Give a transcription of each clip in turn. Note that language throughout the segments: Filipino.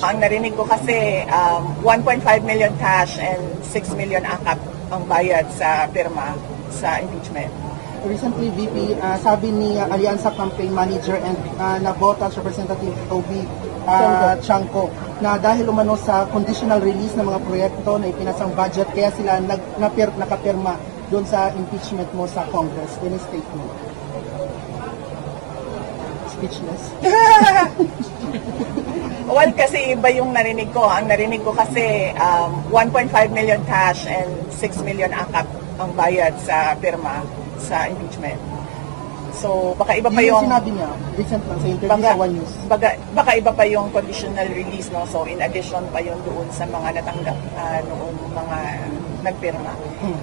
Ang narinig ko kasi 1.5 million cash and 6 million akap ang bayad sa pirma sa impeachment. Recently, VP, sabi ni Alianza Campaign Manager and Nabotas Representative Toby Chanco na dahil umano sa conditional release ng mga proyekto na ipinasang budget, kaya sila nakapirma doon sa impeachment mo sa Congress. Any statement? Speechless. Well, kasi iba yung narinig ko. Ang narinig ko kasi 1.5 million cash and 6 million akap ang bayad sa pirma sa impeachment. So, baka iba pa yung sinabi niya, recent lang sa interview sa One News. Baka iba pa yung conditional release, no? So, in addition pa yung doon sa mga natanggap noong mga nagpirma.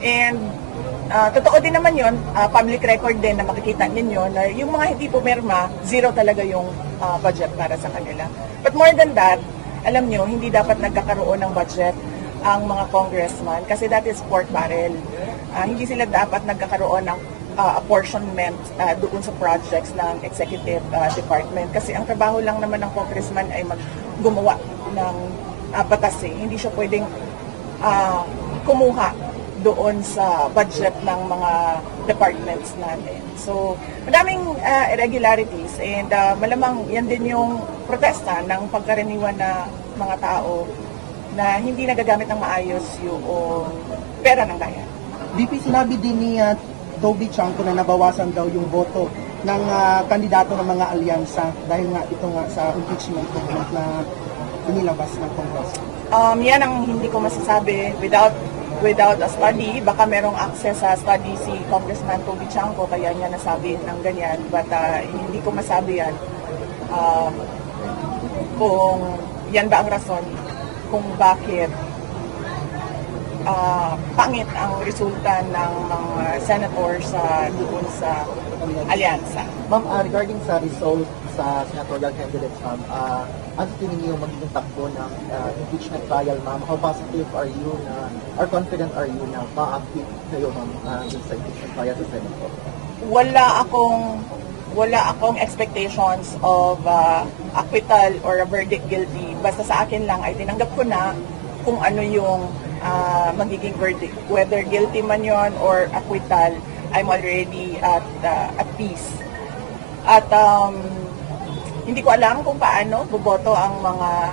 And totoo din naman yun, public record din na makikita ninyo na yung mga hindi pumirma, zero talaga yung budget para sa kanila. But more than that, alam nyo, hindi dapat nagkakaroon ng budget ang mga congressman kasi that is pork barrel. Hindi sila dapat nagkakaroon ng apportionment doon sa projects ng executive department kasi ang trabaho lang naman ng congressman ay gumawa ng batas eh. Hindi siya pwedeng kumuha doon sa budget ng mga departments natin. So, madaming irregularities and malamang yan din yung protesta ng pagkaraniwan na mga tao na hindi nagagamit ng maayos yung pera ng bayan. VP, sinabi din ni Toby Chanco na nabawasan daw yung boto ng kandidato ng mga alyansa dahil nga ito nga sa impeachment movement na inilabas ng Congress. Yan ang hindi ko masasabi without a study. Baka merong access sa study si Congressman Toby Chanco kaya niya nasabi ng ganyan. But hindi ko masabi yan kung yan ba ang rason kung bakit pangit ang resulta ng mga senators doon sa alyansa. Ma'am, regarding sa result sa senatorial candidates, ma'am, ano tingin niyo magiging takbo ng impeachment trial, ma'am? How positive are you na, or confident are you na ma-active kayo, ma'am, sa impeachment trial sa Senate? Wala akong expectations of acquittal or a verdict guilty. Basta sa akin lang ay tinanggap ko na kung ano yung magiging verdict. Whether guilty man yon or acquittal, I'm already at peace. At hindi ko alam kung paano boboto ang mga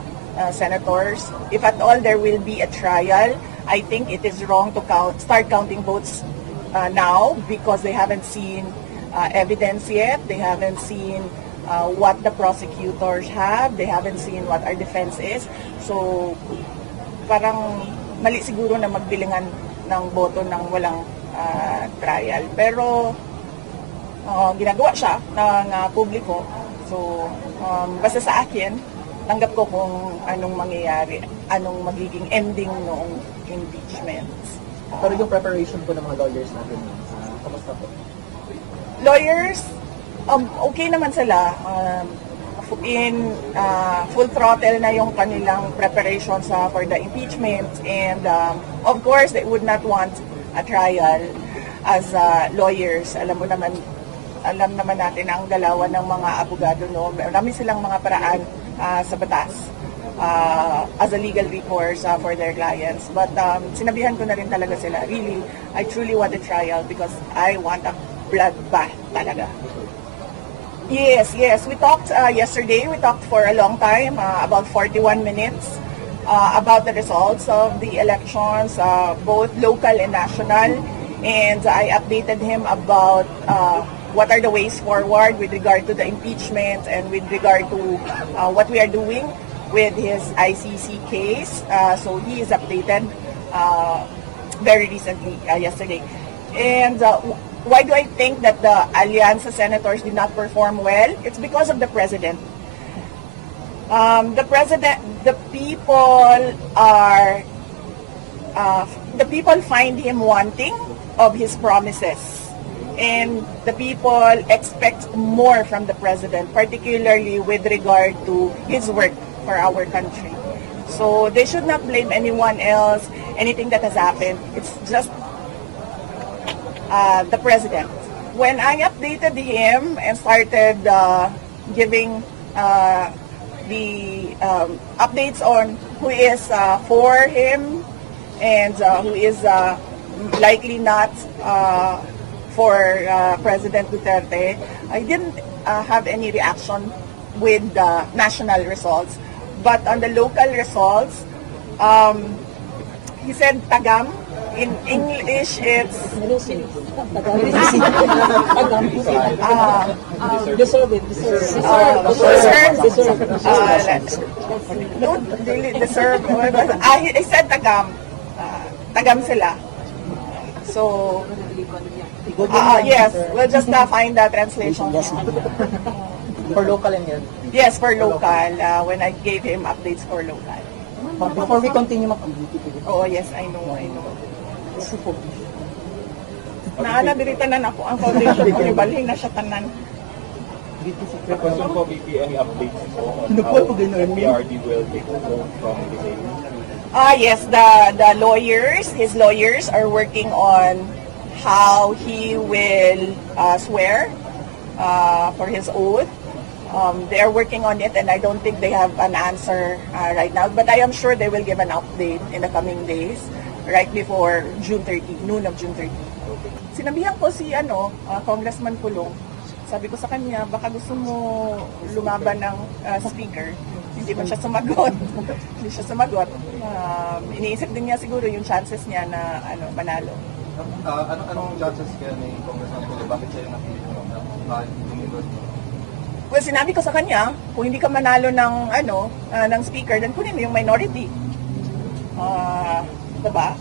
senators. If at all there will be a trial, I think it is wrong to start counting votes now because they haven't seen evidence yet. They haven't seen what the prosecutors have. They haven't seen what our defense is. So, parang mali siguro na magbilingan ng boto ng walang trial. Pero, ginagawa siya ng publiko. So, basta sa akin, tanggap ko kung anong mangyayari, anong magiging ending noong impeachment. Pero yung preparation po ng mga lawyers natin, kamusta po? Lawyers, okay naman sila. In full throttle na yung kanilang preparations for the impeachment and of course they would not want a trial as lawyers. Alam naman natin ang galawan ng mga abogado, no? Marami silang mga paraan sa batas as a legal recourse for their clients. But sinabihan ko na rin talaga sila, really, I truly want a trial because I want a bloodbath talaga. Yes. We talked yesterday. We talked for a long time, about 41 minutes, about the results of the elections, both local and national. And I updated him about what are the ways forward with regard to the impeachment and with regard to what we are doing with his ICC case. So he is updated very recently, yesterday. And why do I think that the Alianza senators did not perform well? It's because of the president. The people find him wanting of his promises. And the people expect more from the president, particularly with regard to his work for our country. So they should not blame anyone else, anything that has happened. It's just the president. When I updated him and started giving the updates on who is for him and who is likely not for President Duterte. I didn't have any reaction with the national results, but on the local results, he said tagam. In English, it's don't really deserve. I said tagam. Tagam sila. So, yes, we'll just find the translation. For local and yan. Yes, for local. When I gave him updates for local. Before we continue, Oh, yes, I know. Naanadirita na ako ang foundation ko. Ibalhin na siya tanan. Question po, VP, any updates po on how PRD will take over from the same? Yes, the lawyers, his lawyers are working on how he will swear for his oath. They are working on it and I don't think they have an answer right now. But I am sure they will give an update in the coming days, right before June 30, noon of June 30. Sinabihan ko si Congressman Pulong, sabi ko sa kanya, baka gusto mo lumaban ng speaker. Hindi man siya sumagot. Hindi siya sumagot. Iniisip din niya siguro yung chances niya na manalo. Anong chances kaya ni Congressman Pulong? Bakit siya yung napili mo? Well, sinabi ko sa kanya, kung hindi ka manalo ng ng speaker, then kunin mo yung minority. Diba?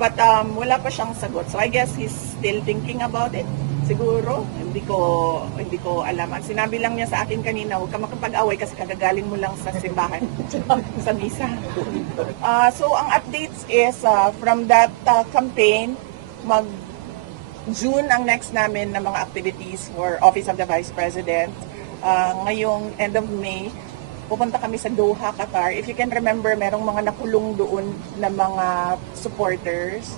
But wala pa siyang sagot. So I guess he's still thinking about it. Siguro, hindi ko alam. At sinabi lang niya sa akin kanina, huwag ka makapag-away kasi kagagaling mo lang sa simbahan, sa misa. So ang updates is from that campaign, June ang next namin na mga activities for Office of the Vice President. Ngayong end of May, pupunta kami sa Doha, Qatar. If you can remember, merong mga nakulong doon na mga supporters.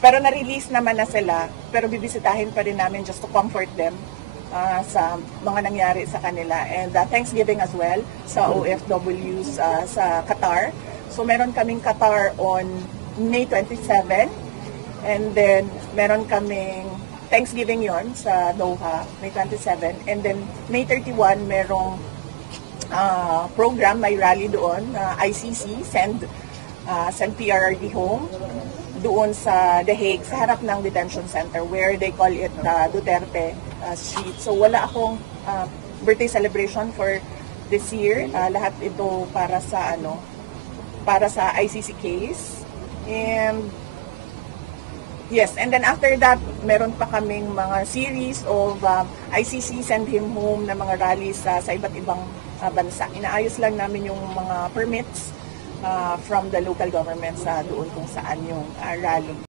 Pero na-release naman na sila, pero bibisitahin pa rin namin just to comfort them sa mga nangyari sa kanila. And Thanksgiving as well sa OFWs sa Qatar. So meron kaming Qatar on May 27, and then meron kaming Thanksgiving yon sa Doha, May 27, and then May 31 merong program, may rally doon, ICC, send PRRD home, doon sa The Hague, sa harap ng detention center where they call it Duterte Street. So wala akong birthday celebration for this year. Lahat ito para sa ICC case. And yes, and then after that, meron pa kaming mga series of ICC send him home na mga rallies sa iba't ibang bansa. Inaayos lang namin yung mga permits from the local governments doon kung saan yung rally.